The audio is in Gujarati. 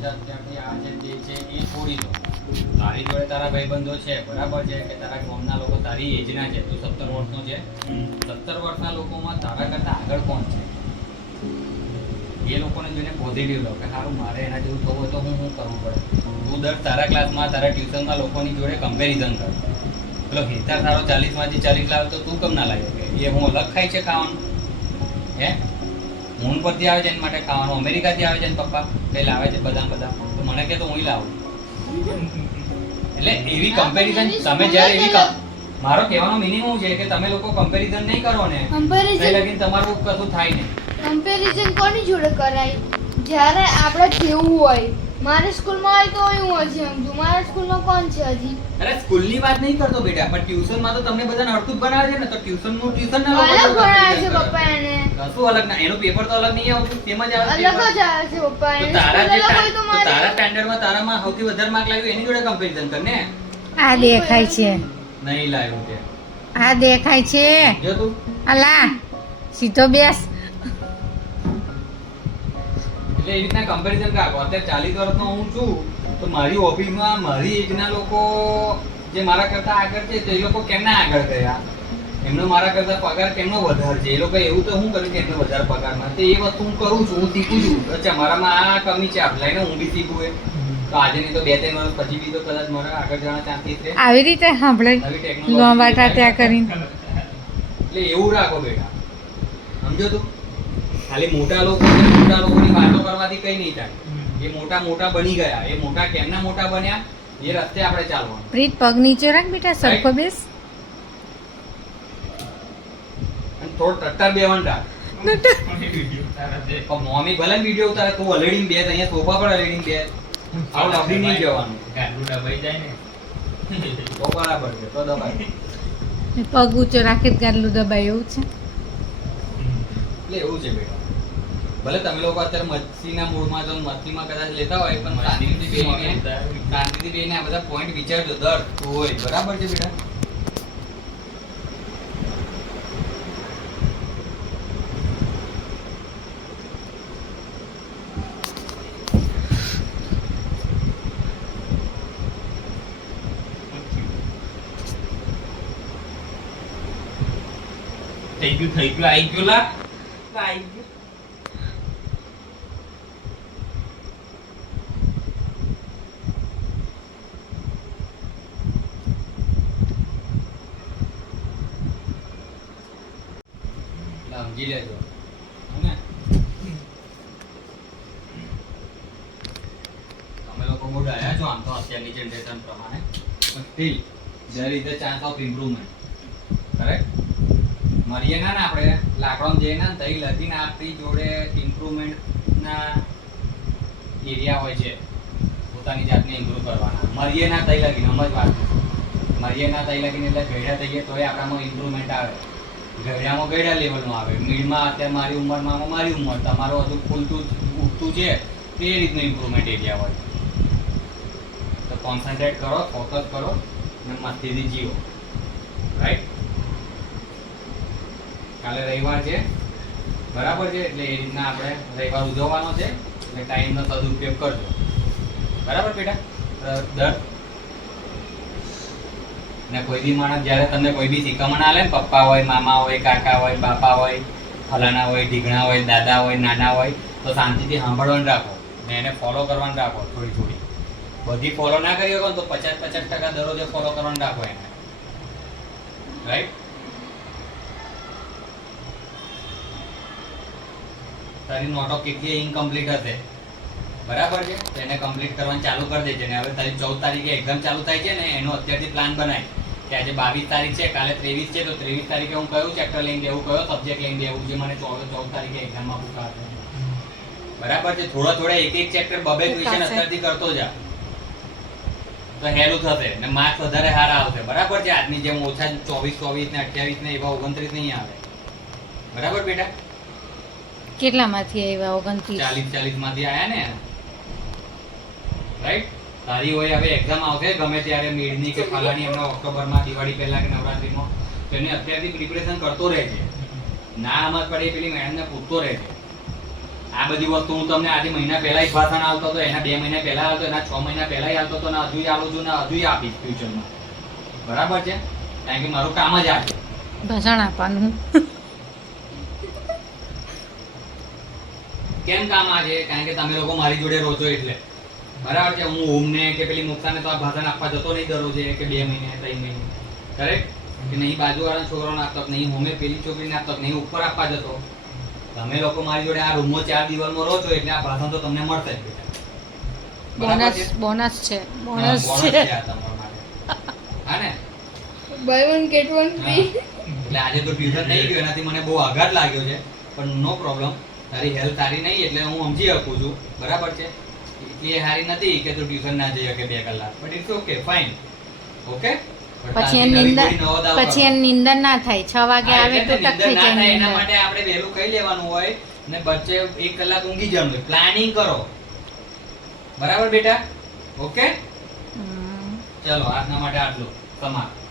છે અત્યારથી આ જે છે એ છોડી દો. તારી જોડે તારા ભાઈબંધો છે, બરાબર છે, કે તારા ગામના લોકો તારી એજના છે, તું 17 વર્ષનો છે, 17 વર્ષના લોકોમાં તારા કરતા આગળ કોણ છે એ લોકોને જોઈને પોઝિટિવ લો કે સારું મારે એના જેવું થવું હોય તો હું કરવું પડે. તું દર તારા ક્લાસમાં તારા ટ્યુશનમાં લોકોની જોડે કમ્પેરિઝન કર. પેલો હેતાર તારો 40 માંથી 40 લાવે તો તું કેમ ના લાવી શકે? એ હું અલગ ખાય છે ખાવાનું? હે મૂન પરથી આવે છે એના માટે ખાવાનું, અમેરિકાથી આવે છે ને પપ્પા કઈ લાવે છે બધા તો મને કે તો હું લાવું. એટલે એવી કમ્પેરિઝન તમે જ્યારે એવી મારો કહેવાનો મિનિમમ છે કે તમે લોકો કમ્પેરિઝન નહીં કરો ને તો લગીન તમારું કશું થાય નહીં. કમ્પેરિઝન કોની જોડે કરાય? જ્યારે આપણે કેવું હોય મારી સ્કૂલમાં હોય તો હું હજી સમજુ, મારા સ્કૂલમાં કોણ છે હજી? અરે સ્કૂલની વાત નહીં કરતો બેટા, પણ ટ્યુશનમાં તો તમને બધાને અડધું જ બનાવે છે ને, તો ટ્યુશનનું ટ્યુશન ના અલગ ભણાવે છે પપ્પા એને. કશું અલગ ના, એનું પેપર તો અલગ નહીં આવતું, તેમાં જ આવે અલગ જ આવે છે પપ્પા તો એને. તારા જે સ્કૂલ અલગ હોય તો મારી તારા સ્ટાન્ડર્ડમાં તારામાં સૌથી વધારે માર્ક લાવ્યું એની જોડે કમ્પેરિઝન કર ને. આ દેખાય છે, નહીં લાવ્યું તે આ દેખાય છે. જો તું અલા સીધો બેસ. એટલે એ રીતના કમ્પેરિઝન રાખો. અત્યારે 40 વર્ષનો હું છું તો મારી ઓફિસમાં મારી એજના લોકો જે મારા કરતા આગળ છે તો એ લોકો કેમના આગળ ગયા, એમનો મારા કરતા પગાર કેમનો વધારે છે, એ લોકો એવું તો હું કર્યું કે એમનો વધારે પગારમાં, તો એ વસ્તુ હું કરું છું, હું શીખું છું. અચ્છા મારામાં આ કમી છે, આપણે લઈને હું બી શીખું એ તો આજે નહીં તો 2-3 વર્ષ પછી બી તો કદાચ મારા આગળ જવાના ચાન્સીસ છે. આવી રીતે સાંભળે નવી ટેકનોલોજી લોબાટા ત્યાં કરીને. એટલે એવું રાખો બેટા, સમજો તું? ખાલી મોટા લોકોની વાતો કરવાથી કઈ નહીં થાય. એ મોટા બની ગયા, એ મોટા કેમના મોટા બન્યા એ રસ્તે આપણે ચાલવાનું. પ્રીત પગ નીચે રાખ બેટા, સરખો બેસ. અને થોડો ટટ્ટર બેવન રાખ. મમ્મી ભલે વિડીયો ઉતારે તું અલેડીને બેસ, અહીંયા સોફા પર અલેડીને બેસ, આવું લફડી નહીં જવાનું. તો બરાબર છે, તો દબાય. પગ ઊંચો રાખે જ ગાડલું દબાય એવું છે. એટલે એવું છે બેટા, ભલે તમે લોકો અત્યારે મચ્છીના મૂળમાં જો મચ્છીમાં કદાચ લેતા હોય પણ શાંતિથી બેને આ બધા પોઈન્ટ વિચારજો દર હોય. બરાબર છે બેટા? થઈ ગયું આવી ગયું લા આવી ગયું. સમજી લેજો ને. તમે લોકો બહુ ડાયા છો આમ તો અત્યારની જનરેશન પ્રમાણે, પણ still there is a chance of improvement. Correct? મરીએ ના આપણે લાકડો જઈને ને તઈ લગીને આપણી જોડે ઇમ્પ્રુવમેન્ટના એરિયા હોય છે, પોતાની જાતને ઇમ્પ્રૂવ કરવાના. મરીએ ના તઈ લગીને સમજ વાત, મરીએ ના તઈ લગીને એટલે ગયડા થઈએ તોય આપણામાં ઇમ્પ્રુવમેન્ટ આવે. ગયડામાં ગયડા લેવલનું આવે, મીડમાં અત્યારે મારી ઉંમરમાં મારી ઉંમર, તમારું હજુ ખુલતું ઉઠતું છે તે રીતનું ઇમ્પ્રુવમેન્ટ એરિયા હોય. તો કોન્સન્ટ્રેટ કરો, ફોકસ કરો અને મસ્તીથી જીવો. રાઈટ? કાલે રવિવાર છે, બરાબર છે, એટલે એ રીતના આપણે રવિવાર ઉજવવાનો છે, એટલે ટાઈમનો સદુપયોગ કરજો. બરાબર બેટા? દર ને કોઈ બી માણસ જ્યારે તમને કોઈ બી શીખમણ આલે ને, પપ્પા હોય, મામા હોય, કાકા હોય, બાપા હોય, ફલાણા હોય, ઢીગણા હોય, દાદા હોય, નાના હોય, તો શાંતિથી સાંભળવાનું રાખો ને એને ફોલો કરવાનું રાખો. થોડી બધી ફોલો ના કરી શકો તો 50% દરરોજ ફોલો કરવાનું રાખો એને. રાઈટ? તારી નોટો કેટલી ઇનકમ્પ્લીટ હશે, બરાબર છે, તો એને કમ્પ્લીટ કરવાનું ચાલુ કરી દેજે. ને હવે તારી 14 તારીખે એક્ઝામ ચાલુ થાય છે ને, એનો અત્યારથી પ્લાન બનાય કે આજે 22 તારીખ છે, કાલે 23 છે, તો 23 તારીખે હું કયું ચેપ્ટર લઈને દેવું, કયો સબ્જેક્ટ લઈને દેવું, જે મને 14 તારીખે એક્ઝામમાં પૂછાશે. બરાબર છે? થોડા એક ચેપ્ટર 2 ક્વેશ્ચન અત્યારથી કરતો જા તો હેલું થશે ને માર્ક્સ વધારે સારા આવશે. બરાબર છે? આજની જેમ ઓછા 24 ને 28 ને એવા 29 નહીં આવે. બરાબર બેટા? કેટલામાંથી આવ્યા? 29. 40 માંથી આયા ને. રાઈટ? તારી હોય હવે એક્ઝામ આવશે ગમે ત્યારે મીડની કે ફલાની, એમના ઓક્ટોબરમાં, દિવાળી પહેલા કે નવરાત્રીમાં, તો એને અત્યારથી પ્રિપરેશન કરતો રહે છે. ના સમજ પડે પેલી મેડમને પૂછતો રહે છે. આ બધી વસ્તુ હું તમને આજે મહિના પહેલા જ ભાષણ આલતો હતો, એના 2 મહિના પહેલા આલતો, એના 6 મહિના પહેલા આલતો હતો, ને હજુય આલું છું, ને હજુય આપીશ ફ્યુચરમાં. બરાબર છે? કારણ કે મારું કામ જ આ છે. ભાષણ આપવાનું. કેમ કામ આ છે? કારણ કે તમે લોકો મારી જોડે રહો છો એટલે. બરાબર છે? હું ઓમને કે પેલી મુક્તાને તો આ ભાષણ આપવા જતો નહીં દરરોજે કે 2 મહિને 3 મહિને. કરેક્ટ? કે નહીં બાજુવાળા છોકરાને આપતો, કે નહીં હોમે પેલી છોકરીને આપતો, કે નહીં ઉપર આપવા જતો. તમે લોકો મારી જોડે આ રૂમમાં 4 દિવાલમાં રહો છો એટલે આ ભાષણ તો તમને મળશે જ બેટા. બરાબર છે? બોનસ છે. હા, બોનસ bonus છે. છે આ તમારા માટે. હા ને? બાય વન ગેટ વન હા. ફ્રી. એટલે આજે તો ટ્યુશન નહીં ગયો, એનાથી મને બહુ આઘાત લાગ્યો છે, પણ નો પ્રોબ્લેમ. તારી હેલ્થ સારી નહીં એટલે હું સમજી શકું છું. બરાબર છે? એ સારી નથી કે તું ટ્યુશન ના જઈ શકે 2 કલાક, but it's okay, fine. Okay? પછી એની નિંદર ના થાય. 6 વાગે આવે તો ટક થઈ જાય એના નિંદર. માટે આપણે વહેલું ખાઈ લેવાનું હોય ને વચ્ચે 1 કલાક ઊંઘી જવાનું હોય. પ્લાનિંગ કરો. બરાબર બેટા? ઓકે? હમ. ચલો આજના માટે આટલું. સમાપ્ત.